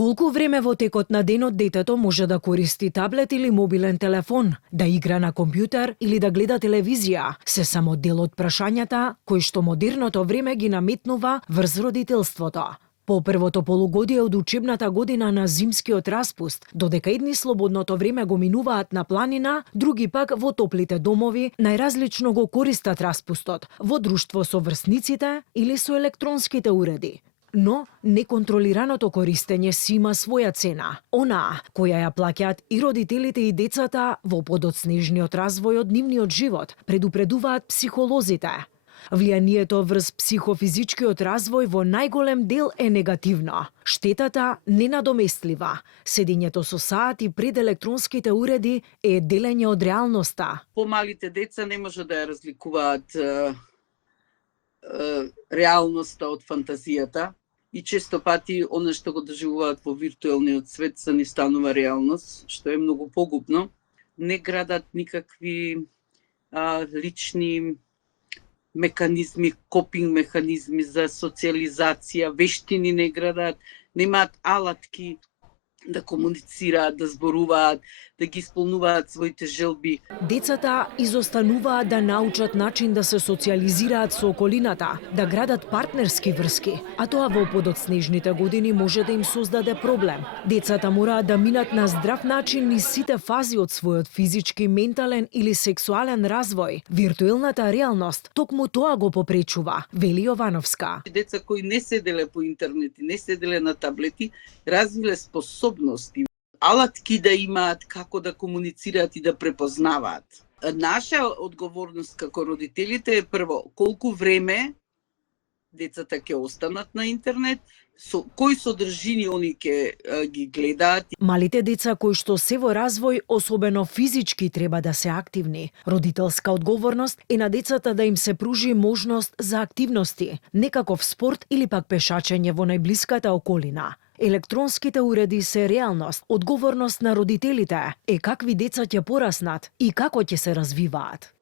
Колку време во текот на денот детето може да користи таблет или мобилен телефон, да игра на компјутер или да гледа телевизија, се само дел од прашањата кои што модерното време ги наметнува врз родителството. По првото полугодие од учебната година на зимскиот распуст, додека едни слободното време го минуваат на планина, други пак во топлите домови најразлично го користат распустот, во друштво со врсниците или со електронските уреди. Но неконтролираното користење си има своја цена. Онаа која ја плаќаат и родителите и децата во подоцнежниот развој од нивниот живот, предупредуваат психолозите. Влијанието врз психофизичкиот развој во најголем дел е негативно. Штетата ненадоместлива. Седењето со сати пред електронските уреди е делење од реалноста. Помалите деца не може да ја разликуваат реалноста од фантазијата и често пати оно што го доживуваат во виртуелниот свет се ни станува реалност, што е многу погубно. Не градат никакви лични механизми, копинг механизми за социализација, вештини не градат, немаат алатки да комуницираат, да зборуваат, да ги исполнуваат своите желби. Децата изостануваат да научат начин да се социализираат со околината, да градат партнерски врски, а тоа во подоцнежните години може да им создаде проблем. Децата мораат да минат на здрав начин низ сите фази од својот физички, ментален или сексуален развој. Виртуелната реалност токму тоа го попречува, вели Јовановска. Деца кои не седеле по интернет и не седеле на таблети, развиле способности, алатки да имаат како да комуницираат и да препознаваат. Наша одговорност како родителите е прво, колку време децата ќе останат на интернет, со кои содржини они ќе ги гледаат. Малите деца кои што се во развој, особено физички, треба да се активни. Родителска одговорност е на децата да им се пружи можност за активности, некаков спорт или пак пешачење во најблиската околина. Електронските уреди се реалност. Одговорност на родителите е какви деца ќе пораснат и како ќе се развиваат.